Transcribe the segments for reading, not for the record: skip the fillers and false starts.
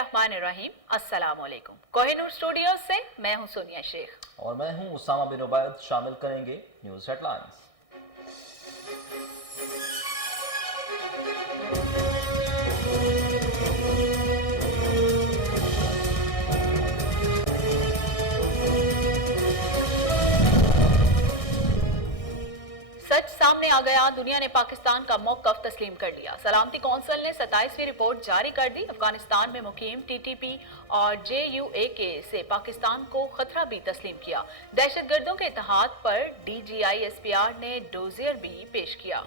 बिस्मिल्लाहिर्रहमानिर्रहीम। अस्सलाम वालेकुम। कोहिनूर स्टूडियो से मैं हूं सोनिया शेख और मैं हूं उसामा बिन उबैद। शामिल करेंगे न्यूज हेडलाइंस। सच सामने आ गया, दुनिया ने पाकिस्तान का मौकफ तस्लीम कर लिया। सलामती कौंसिल ने 27वीं रिपोर्ट जारी कर दी। अफगानिस्तान में मुकीम टीटीपी और JUAK से पाकिस्तान को खतरा भी तस्लीम किया। दहशतगर्दों के इत्तेहाद पर DGI SPR ने डोजियर भी पेश किया।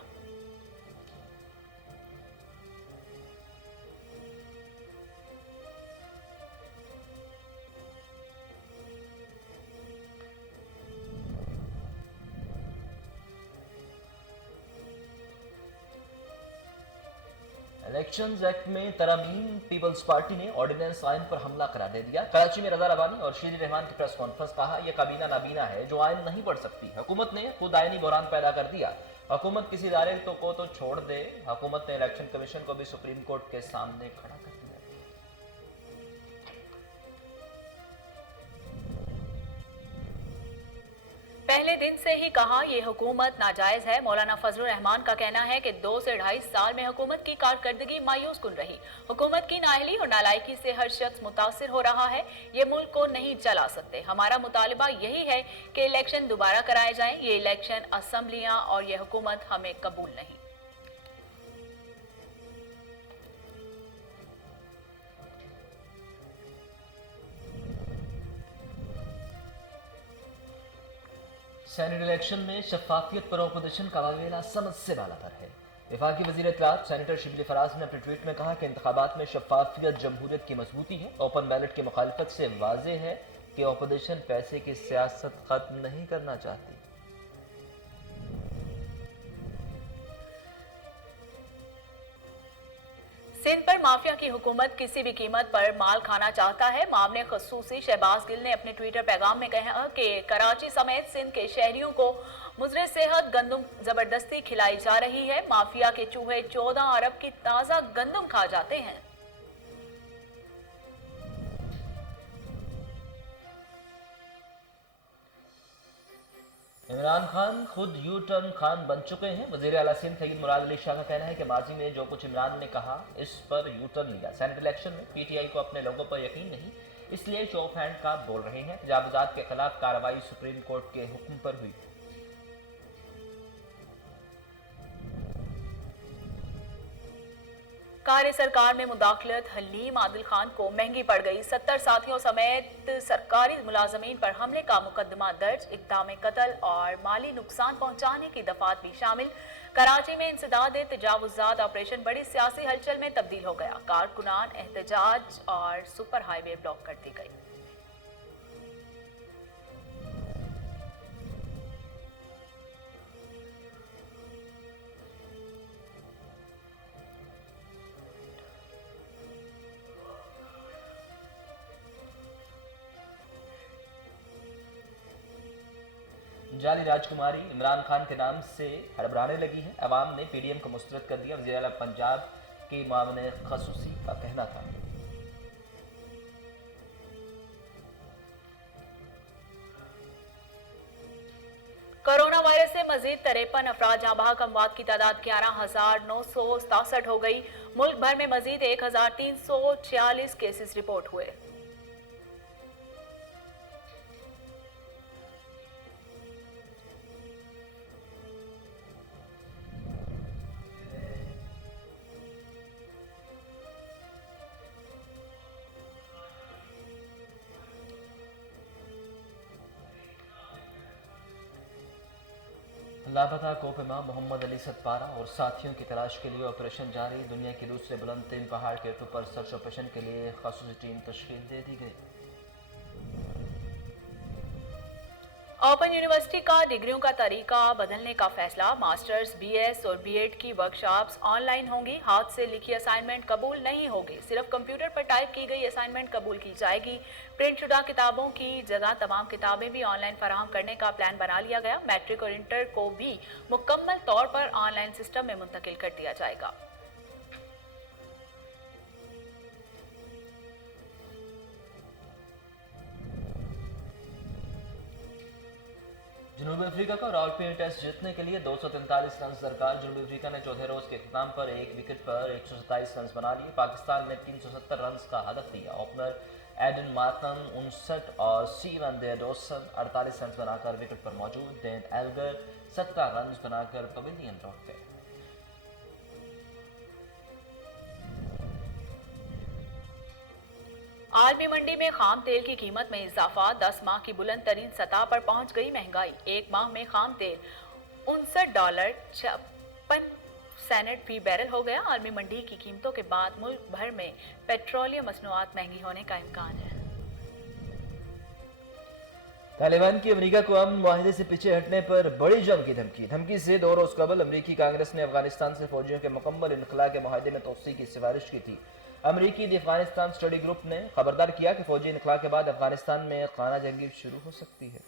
इलेक्शंस एक्ट में तरमीम, पीपल्स पार्टी ने ऑर्डिनेंस आइन पर हमला करार दे दिया। कराची में रजा रबानी और शीर रहमान की प्रेस कॉन्फ्रेंस, कहा यह काबीना नाबीना है जो आइन नहीं पढ़ सकती। हुकूमत ने खुद आइनी बहरान पैदा कर दिया। हुकूमत किसी इदारे को तो छोड़ दे, हुकूमत ने इलेक्शन कमीशन को भी सुप्रीम कोर्ट के सामने खड़ा कर दिया। पहले दिन से ही कहा यह हुकूमत नाजायज है। मौलाना फजलुर रहमान का कहना है कि 2 से 2.5 साल में हुकूमत की कारकर्दगी मायूस कुन रही। हुकूमत की नाअहली और नालायकी से हर शख्स मुतासिर हो रहा है। ये मुल्क को नहीं चला सकते। हमारा मुतालिबा यही है कि इलेक्शन दोबारा कराए जाएं। ये इलेक्शन, असम्बलियां और यह हुकूमत हमें कबूल नहीं। सेनेट इलेक्शन में शफाफियत पर अपोजिशन का वावेला समझ से बाला पर है। वफाकी वज़ीर इत्तलात सेनेटर शिबली फराज ने अपने ट्वीट में कहा कि इंतखाबात में शफाफियत जमहूरियत की मजबूती है। ओपन बैलेट की मुखालफत से वाज़ेह है कि अपोजिशन पैसे की सियासत खत्म नहीं करना चाहती। सिंध पर माफिया की हुकूमत किसी भी कीमत पर माल खाना चाहता है। मामले खसूसी शहबाज गिल ने अपने ट्विटर पैगाम में कहा कि कराची समेत सिंध के शहरियों को मुजरे सेहत गंदम जबरदस्ती खिलाई जा रही है। माफिया के चूहे 14 अरब की ताज़ा गंदम खा जाते हैं। इमरान खान खुद यू टर्न खान बन चुके हैं। वज़ीर आला सिंध सईद मुराद अली शाह का कहना है कि माजी में जो कुछ इमरान ने कहा इस पर यू टर्न लिया। सेनेट इलेक्शन में PTI को अपने लोगों पर यकीन नहीं, इसलिए शो ऑफ हैंड का बोल रहे हैं। तजावुजात के खिलाफ कार्रवाई सुप्रीम कोर्ट के हुक्म पर हुई। कार्य सरकार में मुदाखलत हलीम आदिल खान को महंगी पड़ गई। 70 साथियों समेत सरकारी मुलाजमीन पर हमले का मुकदमा दर्ज। इक़दाम कत्ल और माली नुकसान पहुंचाने की दफात भी शामिल। कराची में इंसदाद तजावुजात ऑपरेशन बड़ी सियासी हलचल में तब्दील हो गया। कारकुनान एहतजाज और सुपर हाईवे ब्लॉक कर दी गई। जाली राजकुमारी इमरान खान के नाम से हड़बड़ाने लगी है। अवाम ने PDM को मुस्तरद कर दिया। वज़ीर आला पंजाब के मामले खसूसी का कहना था कोरोना वायरस से मजीद 53 अफराद जहां बहक, अमवात की तादाद 11,967 हो गई। मुल्क भर में मजीद 1,346 केसेस रिपोर्ट हुए। लापता कोप इमाम मोहम्मद अली सतपारा और साथियों की तलाश के लिए ऑपरेशन जारी। दुनिया की दूसरे बुलंद तरीन पहाड़ के ऊपर सर्च ऑपरेशन के लिए खासूसी टीम तश्कील दे दी गई। ओपन यूनिवर्सिटी का डिग्रियों का तरीका बदलने का फैसला। मास्टर्स, BS और B.Ed की वर्कशॉप्स ऑनलाइन होंगी। हाथ से लिखी असाइनमेंट कबूल नहीं होगी। सिर्फ कंप्यूटर पर टाइप की गई असाइनमेंट कबूल की जाएगी। प्रिंट शुदा किताबों की जगह तमाम किताबें भी ऑनलाइन फराहम करने का प्लान बना लिया गया। मैट्रिक और इंटर को भी मुकम्मल तौर पर ऑनलाइन सिस्टम में मुंतकिल कर दिया जाएगा। जनूबी अफ्रीका का रॉयल टेस्ट जीतने के लिए 243 रन दरकार। जनूबी अफ्रीका ने चौथे रोज के अख्ताम पर एक विकेट पर 127 रन बना लिए। पाकिस्तान ने 370 रन का हदफ दिया। ओपनर एडन मार्टन 59 और स्टीवन दे डॉसन 48 रन बनाकर विकेट पर मौजूद। डेन एल्गर 17 रन बनाकर पवेलियन लौट गए। आलमी मंडी में खाम तेल की कीमत में इजाफा। 10 माह की बुलंद तरीन सतह पर पहुंच गई महंगाई। एक माह में खाम तेल $59.56 फी बैरल हो गया। आलमी मंडी की कीमतों के बाद मुल्क भर में पेट्रोलियम मसनूआत महंगी होने का इम्कान है। तालिबान की अमेरिका को अमन मुआहिदे से पीछे हटने पर बड़ी जंग की धमकी। धमकी से 2 रोज कबल अमेरिकी कांग्रेस ने अफगानिस्तान से फौजियों के मुकम्मल इनखला के मुआहिदे में तोसी की सिफारिश की थी। अमेरिकी द अफगानिस्तान स्टडी ग्रुप ने खबरदार किया कि फौजी इनखला के बाद अफगानिस्तान में खाना जंगी शुरू हो सकती है।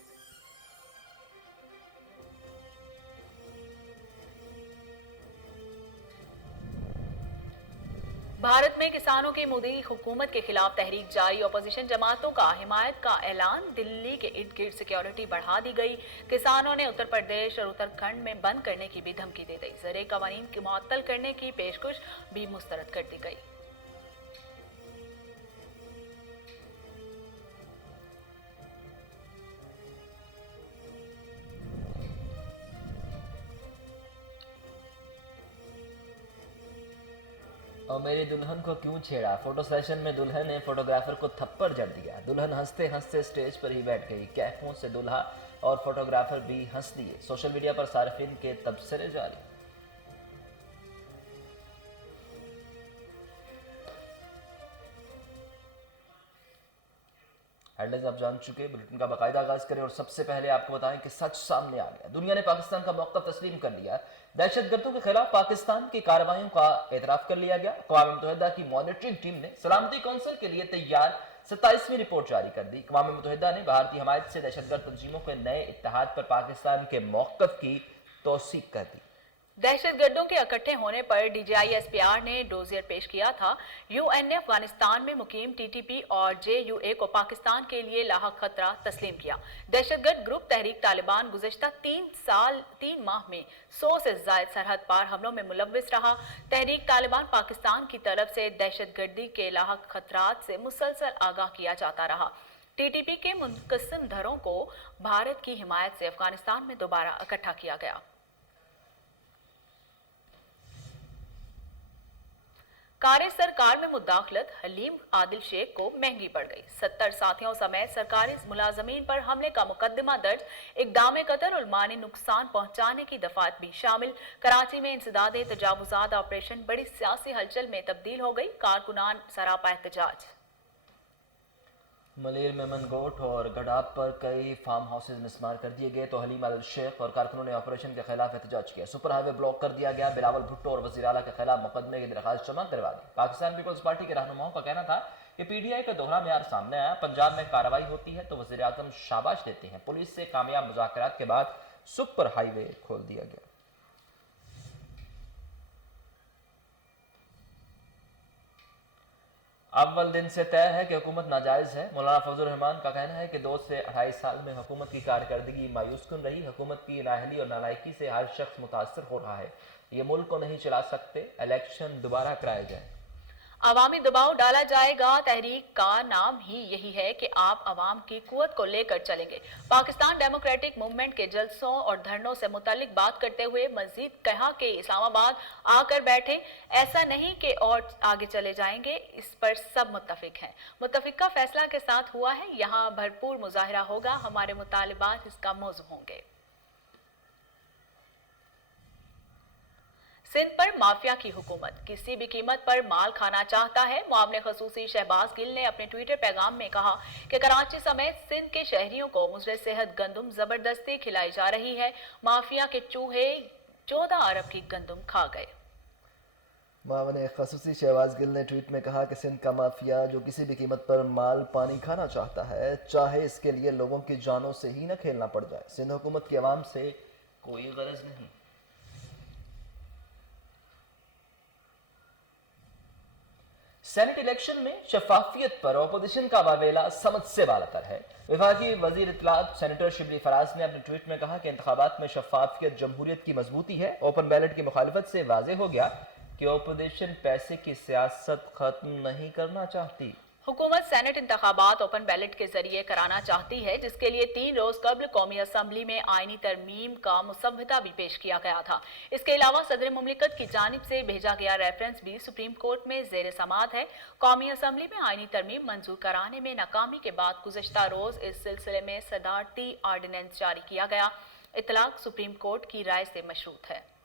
भारत में किसानों की मोदी हुकूमत के खिलाफ तहरीक जारी। अपोजिशन जमातों का हिमायत का ऐलान। दिल्ली के इर्द गिर्द सिक्योरिटी बढ़ा दी गई। किसानों ने उत्तर प्रदेश और उत्तराखंड में बंद करने की भी धमकी दे दी। ज़र कवानीन की मुअत्तल करने की पेशकश भी मुस्तरद कर दी गई। और मेरी दुल्हन को क्यों छेड़ा। फोटो सेशन में दुल्हन ने फोटोग्राफर को थप्पड़ जड़ दिया। दुल्हन हंसते हंसते स्टेज पर ही बैठ गई। कैफों से दुल्हा और फोटोग्राफर भी हंस दिए। सोशल मीडिया पर सार्फिन के तबसरे जारी। हेडलाइंस आप जान चुके। बुलेटिन का बाकायदा आगाज करें और सबसे पहले आपको बताएं कि सच सामने आ गया। दुनिया ने पाकिस्तान का मौक़िफ़ तस्लीम कर लिया। दहशतगर्दों के खिलाफ पाकिस्तान की कार्रवाइयों का एतराफ़ कर लिया गया। अक़वाम मुत्तहिदा की मॉनिटरिंग टीम ने सलामती कौंसिल के लिए तैयार 27वीं रिपोर्ट जारी कर दी। अक़वाम मुत्तहिदा ने भारतीय हमायत से दहशतगर्द तंजीमों के नए इत्तेहाद पर पाकिस्तान के मौक़िफ़ की तौसीक़ कर दी। दहशतगर्दों के इकट्ठे होने पर DGI-SPR ने डोजियर पेश किया था। UN ने अफगानिस्तान में मुकीम TTP और JUA को पाकिस्तान के लिए लाहक खतरा तस्लीम किया। दहशतगर्द ग्रुप तहरीक तालिबान गुज़श्ता 3 माह में 100 से ज़ायद सरहद पार हमलों में मुलव्विस रहा। तहरीक तालिबान पाकिस्तान की तरफ से दहशतगर्दी के लाहक खतरात से मुसलसल आगाह किया जाता रहा। TTP के मुनक़सिम धड़ों को भारत की हिमायत से अफगानिस्तान में दोबारा इकट्ठा किया गया। कार सरकार में मुदाखलत हलीम आदिल शेख को महंगी पड़ गई। 70 साथियों समेत सरकारी मुलाजमीन पर हमले का मुकदमा दर्ज। इक़दाम कत्ल और माली नुकसान पहुंचाने की दफात भी शामिल। कराची में इंसदादे तजावुज़ात ऑपरेशन बड़ी सियासी हलचल में तब्दील हो गई। कारकुनान सरापा एहतजाज। मलेर में मनगोट और गडाब पर कई फार्म हाउसेज मिसमार कर दिए गए तो हलीम आदिल शेख और कारकुनों ने ऑपरेशन के खिलाफ एहतजाज किया। सुपर हाईवे ब्लॉक कर दिया गया। बिलावल भुट्टो और वज़ीर आला के खिलाफ मुकदमे की दरखास्त जमा करवा दी। पाकिस्तान पीपल्स पार्टी के रहनुमाओं का कहना था कि PTI का दोहरा मेयार सामने आया। पंजाब में कार्रवाई होती है तो वज़ीर आज़म शाबाश देते हैं। पुलिस से कामयाब मुज़ाकरात के बाद सुपर हाईवे खोल दिया गया। अव्वल दिन से तय है कि हुकूमत नाजायज़ है। मौलाना फजल रहमान का कहना है कि 2 से 28 साल में हुकूमत की कारकर्दगी मायूस कुन रही। हुकूमत की नाअहली और नालायकी से हर शख्स मुतासर हो रहा है। ये मुल्क को नहीं चला सकते। इलेक्शन दोबारा कराए जाए। अवामी दबाव डाला जाएगा। तहरीक का नाम ही यही है कि आप अवाम की कुव्वत को लेकर चलेंगे। पाकिस्तान डेमोक्रेटिक मूवमेंट के जलसों और धरनों से मुतालिक बात करते हुए मजीद कहा कि इस्लामाबाद आकर बैठे। ऐसा नहीं कि और आगे चले जाएंगे। इस पर सब मुत्तफिक हैं। मुत्तफिका फैसला के साथ हुआ है। यहाँ भरपूर मुजाहिरा होगा। हमारे मुतालिबात इसका मौजू होंगे। सिंध पर माफिया की हुकूमत किसी भी कीमत पर माल खाना चाहता है। मुआवने खसूसी शहबाज गिल ने अपने ट्विटर पैगाम में कहा कि कराची समेत सिंध के शहरियों को मुजरे सेहत गंदुम जबरदस्ती खिलाई जा रही है। माफिया के चूहे 14 अरब की गंदुम खा गए। मुआवने खसूसी शहबाज गिल ने ट्वीट में कहा कि सिंध का माफिया जो किसी भी कीमत पर माल पानी खाना चाहता है, चाहे इसके लिए लोगों की जानों से ही न खेलना पड़ जाए। सिंध हुकूमत की आवाम से कोई गरज नहीं। सेनेट इलेक्शन में शफाफियत पर अपोजिशन का वावेला समझ से बालातर है। विभागीय वजीर इत्तलात सेनेटर शिबली फराज ने अपने ट्वीट में कहा कि इंतखाबात में शफाफियत जमहूरियत की मजबूती है। ओपन बैलेट की मुखालिफत से वाजे हो गया कि अपोजिशन पैसे की सियासत खत्म नहीं करना चाहती। हुकूमत सेनेट इंतखाबात ओपन बैलेट के जरिए कराना चाहती है, जिसके लिए 3 रोज कबल कौमी असम्बली में आईनी तरमीम का मुसव्वदा भी पेश किया गया था। इसके अलावा सदर मुमलिकत की जानिब से भेजा गया रेफरेंस भी सुप्रीम कोर्ट में जेर समात है। कौमी असम्बली में आईनी तरमीम मंजूर कराने में नाकामी के बाद गुज़श्ता रोज इस सिलसिले में सदारती आर्डिनेंस जारी किया गया। इतलाक सुप्रीम कोर्ट की राय से मशरूत है।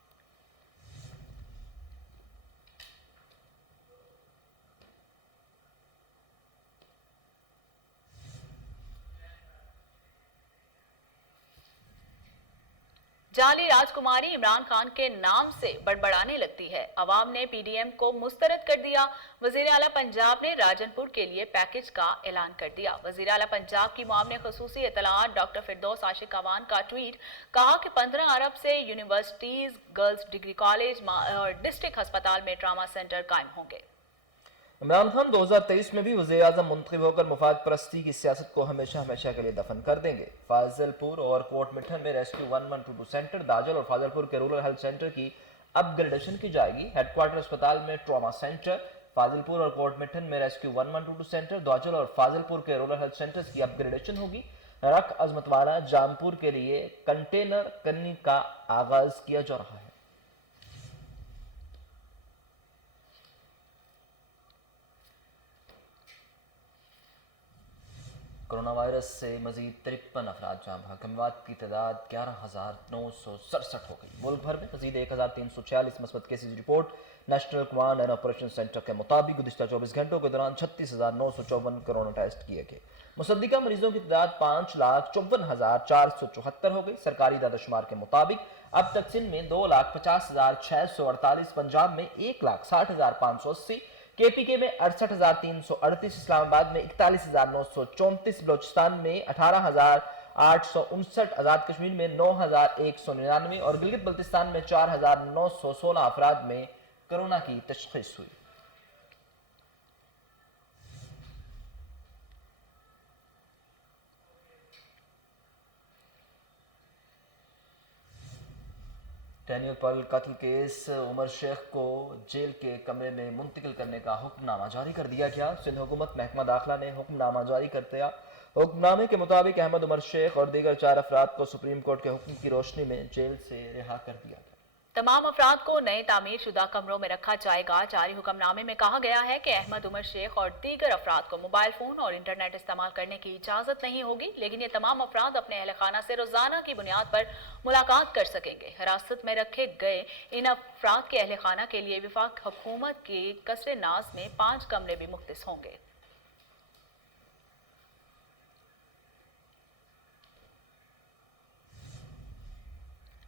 जाली राजकुमारी इमरान खान के नाम से बड़बड़ाने लगती है। अवाम ने पीडीएम को मुस्तरद कर दिया। वजीर आला पंजाब ने राजनपुर के लिए पैकेज का ऐलान कर दिया। वजीर आला पंजाब की मामले खसूसी इतलात डॉक्टर फिरदौस आशिक अवान का ट्वीट, कहा कि 15 अरब से यूनिवर्सिटीज, गर्ल्स डिग्री कॉलेज और डिस्ट्रिक्ट अस्पताल में ट्रामा सेंटर कायम होंगे। इमरान खान 2023 में भी वज़ीर आज़म मुंतखब होकर मुफाद परस्ती की सियासत को हमेशा हमेशा के लिए दफन कर देंगे। फाजिलपुर और कोट मिठन में रेस्क्यू 1122 सेंटर, दाजल और फाजिलपुर के रूरल हेल्थ सेंटर की अपग्रेडेशन की जाएगी। हेडक्वार्टर अस्पताल में ट्रॉमा सेंटर, फाजिलपुर और कोट मिठन में रेस्क्यू 1122 सेंटर, दाजल और फाजिलपुर के रूरल हेल्थ सेंटर्स की अपग्रेडेशन होगी। रक अजमतवाला जामपुर के लिए कंटेनर करने का आगाज किया जा रहा है। कोरोना वायरस से मजीद 53 अफराद जान भाग, अमवात की तादाद 11,967 हो गई। मुल्क भर में मजीद 1,346 मस्बत cases report. National command and operation centre के मुताबिक गुज़िश्ता 24 घंटों के दौरान 36,954 कोरोना टेस्ट किए गए। मुसद्दिका मरीजों की तादाद 5,54,474 हो गई। सरकारी दादाशुमार के मुताबिक अब तक सिंध में 2,50,648, पंजाब में 1,60,580, केपीके में 68,338, इस्लामाबाद में 41,934, बलोचिस्तान में 18,859, आजाद कश्मीर में 9,199 और गिलगित बल्तिस्तान में 4,916 अफराद में कोरोना की तशखीस हुई। डैनियल पर्ल कत्ल केस, उमर शेख को जेल के कमरे में मुंतकिल करने का हुक्मनामा जारी कर दिया गया। सिंध हुकूमत महकमा दाखिला ने हुक्मनामा जारी कर दिया। हुक्मनामे के मुताबिक अहमद उमर शेख और दीगर 4 अफराद को सुप्रीम कोर्ट के हुक्म की रोशनी में जेल से रिहा कर दिया गया। तमाम अफराद को नए तामीर शुदा कमरों में रखा जाएगा। जारी हुक्मनामे में कहा गया है कि अहमद उमर शेख और दीगर अफराद को मोबाइल फोन और इंटरनेट इस्तेमाल करने की इजाजत नहीं होगी, लेकिन ये तमाम अफराद अपने अहल खाना से रोजाना की बुनियाद पर मुलाकात कर सकेंगे। हिरासत में रखे गए इन अफराद के अहल खाना के लिए वफाक हुकूमत के कसरे नाज में 5 कमरे भी मुख्तस होंगे।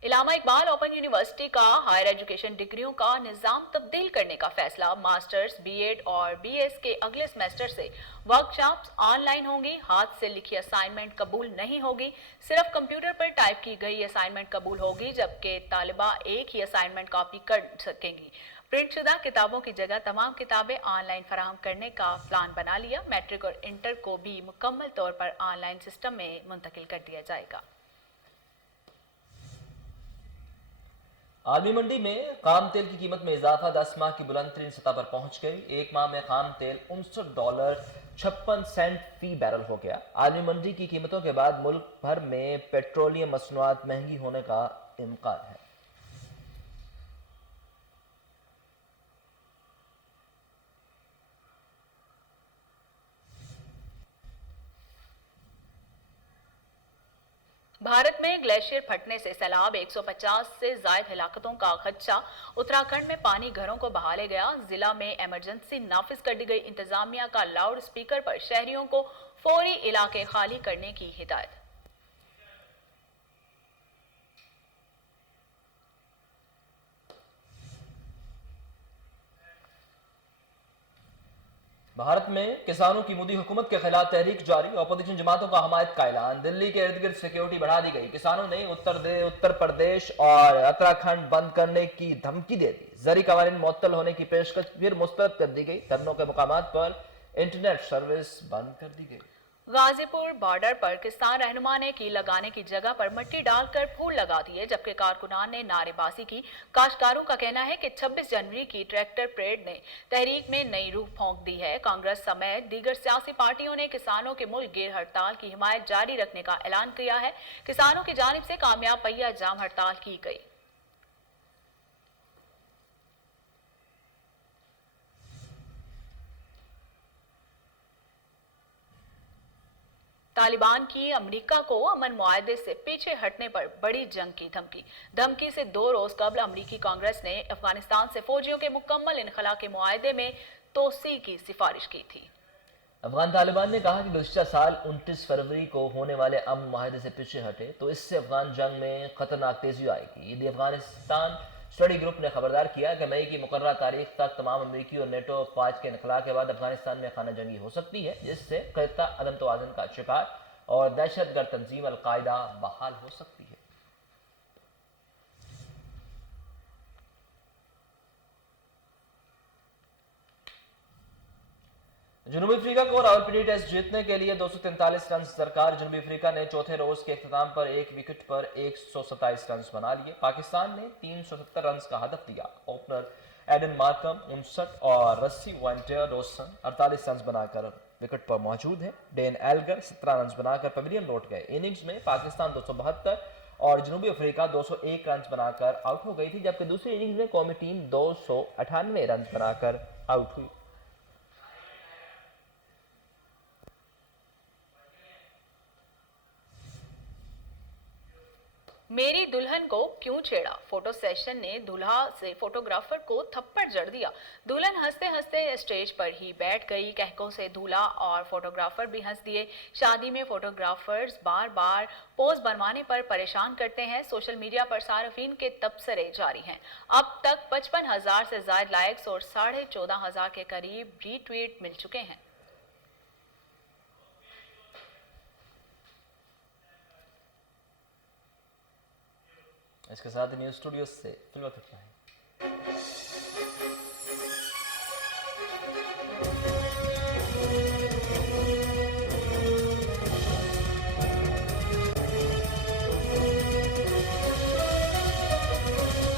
इलामा इकबाल ओपन यूनिवर्सिटी का हायर एजुकेशन डिग्रियों का निज़ाम तब्दील करने का फैसला। मास्टर्स, बीएड और बीएस के अगले सेमेस्टर से वर्कशॉप्स ऑनलाइन होंगी। हाथ से लिखी असाइनमेंट कबूल नहीं होगी, सिर्फ कंप्यूटर पर टाइप की गई असाइनमेंट कबूल होगी, जबकि तालिबा एक ही असाइनमेंट कॉपी कर सकेंगी। प्रिंटशुदा किताबों की जगह तमाम किताबें ऑनलाइन फराहम करने का प्लान बना लिया। मैट्रिक और इंटर को भी मुकम्मल तौर पर ऑनलाइन सिस्टम में मुंतकिल कर दिया जाएगा। आलमी मंडी में खाम तेल की कीमत में इजाफा 10 माह की बुलंद तरीन सतह पर पहुंच गई। एक माह में खाम तेल $59.56 फी बैरल हो गया। आलमी मंडी की कीमतों के बाद मुल्क भर में पेट्रोलियम मसनूआत महंगी होने का इम्कान है। भारत में ग्लेशियर फटने से सैलाब, 150 से ज्यादा हिलाकतों का खदशा। उत्तराखंड में पानी घरों को बहा ले गया। जिला में इमरजेंसी नाफिज कर दी गई। इंतजामिया का लाउड स्पीकर पर शहरियों को फौरी इलाके खाली करने की हिदायत। भारत में किसानों की मोदी हुकूमत के खिलाफ तहरीक जारी, अपोजिशन जमातों का हमायत का ऐलान। दिल्ली के इर्द गिर्द सिक्योरिटी बढ़ा दी गई। किसानों ने उत्तर प्रदेश और उत्तराखंड बंद करने की धमकी दे दी। जरी कवानीन मुअत्तल होने की पेशकश फिर मुस्तरद कर दी गई। धरनों के मुकामात पर इंटरनेट सर्विस बंद कर दी गई। गाजीपुर बॉर्डर पर किसान रहनुमा ने की लगाने की जगह पर मिट्टी डालकर फूल लगा दिए, जबकि कारकुनान ने नारेबाजी की। काश्तकारों का कहना है कि 26 जनवरी की ट्रैक्टर परेड ने तहरीक में नई रूह फूंक दी है। कांग्रेस समेत दीगर सियासी पार्टियों ने किसानों के मुल्क गिर हड़ताल की हिमायत जारी रखने का ऐलान किया है। किसानों की जानिब से कामयाब पहिया जाम हड़ताल की गई। तालिबान की अमेरिका को अमन मुआहदे से पीछे हटने पर बड़ी जंग की धमकी से 2 रोज कबल अमेरिकी कांग्रेस ने अफगानिस्तान से फौजियों के मुकम्मल इनखला के मुआहदे में तोसी की सिफारिश की थी। अफगान तालिबान ने कहा कि गुज़श्ता साल 29 फरवरी को होने वाले अमन माहदे से पीछे हटे तो इससे अफगान जंग में खतरनाक तेजी आएगी। यदि अफगानिस्तान स्टडी ग्रुप ने खबरदार किया कि मई की मुकर्रर तारीख तक तमाम अमरीकी और नेटो अफवाज के इनखला के बाद अफगानिस्तान में खाना जंगी हो सकती है, जिससे खित्ता अदम तवाज़ुन का शिकार और दहशतगर्द तंजीम अलकायदा बहाल हो सकती है। जनूबी अफ्रीका को रावलपिंडी टेस्ट जीतने के लिए 243 रन दरकार। जनूबी अफ्रीका ने चौथे रोज के अख्ताम पर एक विकेट पर 127 रन बना लिए। पाकिस्तान ने 370 रन का हदफ दिया। ओपनर एडन मार्कम 59 और रस्सी वाइंटर डॉसन 48 रन बनाकर विकेट पर मौजूद है। डेन एल्गर 17 रन बनाकर पवेलियन लौट गए। इनिंग्स में पाकिस्तान 272 और जनूबी अफ्रीका 201 रन बनाकर आउट हो गई थी, जबकि दूसरी इनिंग्स में कौमी टीम 298 रन बनाकर आउट हुई। मेरी दुल्हन को क्यों छेड़ा, फोटो सेशन ने दूल्हा से फोटोग्राफर को थप्पड़ जड़ दिया। दुल्हन हंसते हंसते स्टेज पर ही बैठ गई। कहकों से दूल्हा और फोटोग्राफर भी हंस दिए। शादी में फोटोग्राफर्स बार बार पोज बनवाने पर परेशान करते हैं। सोशल मीडिया पर सार्फिन के तबसरे जारी हैं। अब तक 55,000 से ज्यादा लाइक्स और 14,500 के करीब रीट्वीट मिल चुके हैं। इसके साथ न्यूज़ स्टूडियो से फिल्म